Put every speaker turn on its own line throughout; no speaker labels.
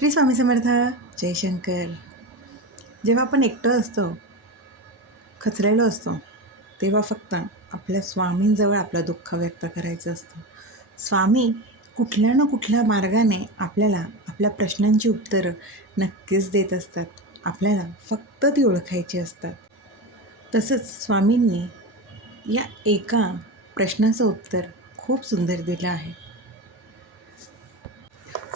श्री स्वामी समर्थ जयशंकर जेव्हा आपण एकटं असतो खचलेलो असतो तेव्हा फक्त आपल्या स्वामींजवळ आपलं दुःख व्यक्त करायचं असतं. स्वामी कुठल्या ना कुठल्या मार्गाने आपल्याला आपल्या प्रश्नांची उत्तरं नक्कीच देत असतात. आपल्याला फक्त ती ओळखायची असतात. तसंच स्वामींनी या एका प्रश्नाचं उत्तर खूप सुंदर दिलं आहे.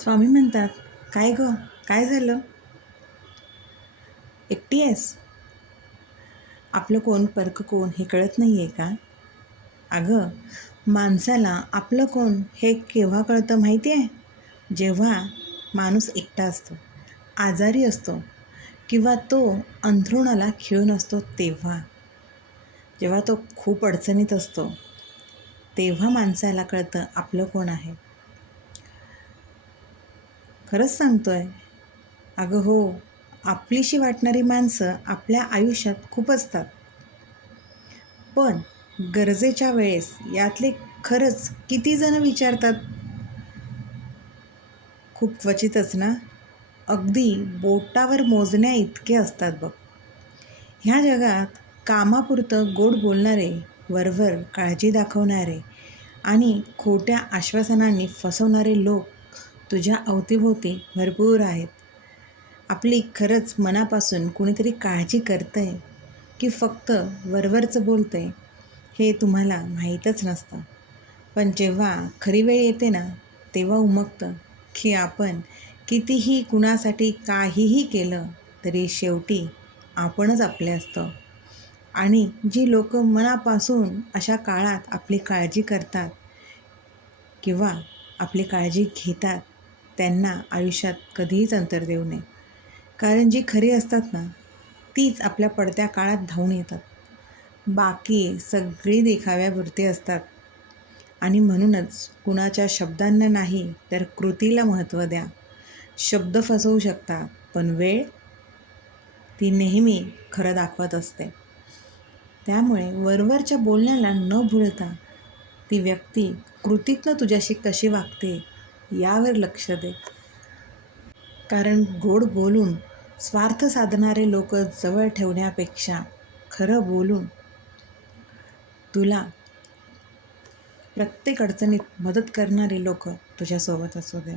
स्वामी म्हणतात काय ग? काय झालं? एकटी आहेस? आपलं कोण परक कोण हे कळत नाही आहे का? अगं माणसाला आपलं कोण हे केव्हा कळतं माहिती आहे जेव्हा माणूस एकटा असतो आजारी असतो किंवा तो अंथरुणाला खिळून असतो तेव्हा. जेव्हा तो खूप अडचणीत असतो तेव्हा माणसाला कळतं आपलं कोण आहे. खरंच सांगतोय. अगं हो आपलीशी वाटणारी माणसं आपल्या आयुष्यात खूप असतात. पण गरजेच्या वेळेस यातले खरंच कितीजणं विचारतात? खूप क्वचितच ना? अगदी बोटावर मोजण्या इतके असतात बघ. ह्या जगात कामापुरतं गोड बोलणारे वरवर काळजी दाखवणारे आणि खोट्या आश्वासनांनी फसवणारे लोक तुझ्या अवतीभोवती भरपूर आहेत. आपली खरंच मनापासून कुणीतरी काळजी करतं आहे की फक्त वरवरचं बोलतं आहे हे तुम्हाला माहीतच नसतं. पण जेव्हा खरी वेळ येते ना तेव्हा उमगतं की आपण कितीही कुणासाठी काहीही केलं तरी शेवटी आपणच आपले असतं. आणि जी लोक मनापासून अशा काळात आपली काळजी करतात किंवा आपली काळजी घेतात त्यांना आयुष्यात कधीहीच अंतर देऊ नये. कारण जी खरी असतात ना तीच आपल्या पडत्या काळात धावून येतात. बाकी सगळी देखाव्यापुरती असतात. आणि म्हणूनच कुणाच्या शब्दांना नाही तर कृतीला महत्त्व द्या. शब्द फसवू शकता पण वेळ ती नेहमी खरं दाखवत असते. त्यामुळे वरवरच्या बोलण्याला न भुलता ती व्यक्ती कृतीतनं तुझ्याशी कशी वागते यावर लक्ष दे. कारण गोड बोलून स्वार्थ साधणारे लोक जवळ ठेवण्यापेक्षा खरं बोलून तुला प्रत्येक अडचणीत मदत करणारे लोक तुझ्यासोबत असू दे.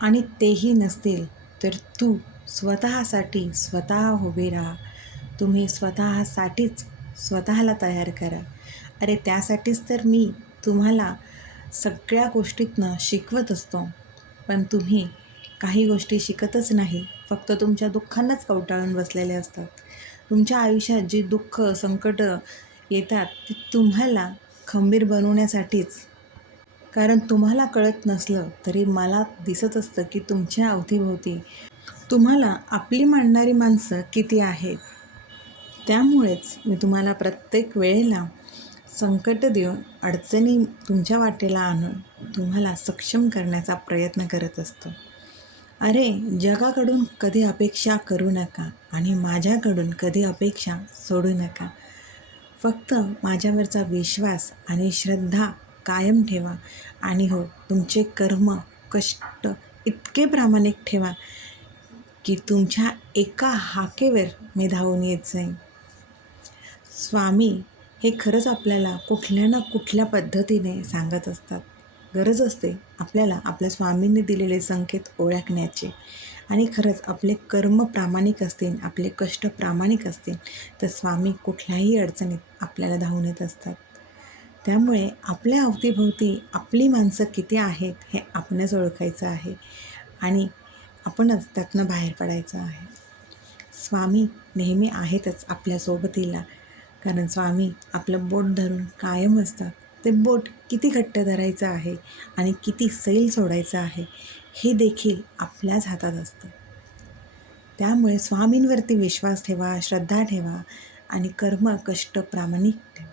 आणि तेही नसतील तर तू स्वतःसाठी स्वतः उभे राहा. तुम्ही स्वतःसाठीच स्वतःला तयार करा. अरे त्यासाठीच तर मी तुम्हाला सगळ्या गोष्टीतनं शिकवत असतो. पण तुम्ही काही गोष्टी शिकतच नाही. फक्त तुमच्या दुःखांनाच कवटाळून बसलेले असतात. तुमच्या आयुष्यात जी दुःख संकट येतात ती तुम्हाला खंबीर बनवण्यासाठीच. कारण तुम्हाला कळत नसलं तरी मला दिसत असतं की तुमच्या अवतीभोवती तुम्हाला आपली मांडणारी माणसं किती आहेत. त्यामुळेच मी तुम्हाला प्रत्येक वेळेला संकट देऊन अडचणी तुमच्या वाटेला आणून तुम्हाला सक्षम करण्याचा प्रयत्न करत असतो. अरे जगाकडून कधी अपेक्षा करू नका आणि माझ्याकडून कधी अपेक्षा सोडू नका. फक्त माझ्यावरचा विश्वास आणि श्रद्धा कायम ठेवा आणि हो तुमचे कर्म कष्ट इतके प्रामाणिक ठेवा की तुमच्या एका हाकेवर मी धावून येत जाईन. स्वामी हे खरंच आपल्याला कुठल्या ना कुठल्या पद्धतीने सांगत असतात. गरज असते आपल्याला आपल्या स्वामींनी दिलेले संकेत ओळखण्याचे. आणि खरंच आपले कर्म प्रामाणिक असतील आपले कष्ट प्रामाणिक असतील तर स्वामी कुठल्याही अडचणीत आपल्याला धावून येत असतात. त्यामुळे आपल्या अवतीभोवती आपली माणसं किती आहेत हे आपणच ओळखायचं आहे आणि आपणच त्यातनं बाहेर पडायचं आहे. स्वामी नेहमी आहेतच आपल्या सोबतीला. कारण स्वामी आपलं बोट धरून कायम असतात. ते बोट किती घट्ट धरायचं आहे आणि किती सैल सोडायचं आहे हे देखील आपल्याच हातात असतं. त्यामुळे स्वामींवरती विश्वास ठेवा श्रद्धा ठेवा आणि कर्म कष्ट प्रामाणिक ठेवा.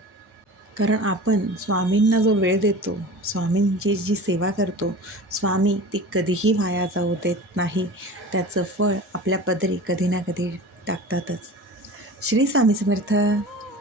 कारण आपण स्वामींना जो वेळ देतो स्वामींची जी सेवा करतो स्वामी ती कधीही वाया जाऊ देत नाही. त्याचं फळ आपल्या पदरी कधी ना कधी टाकतातच. श्री स्वामी समर्थ.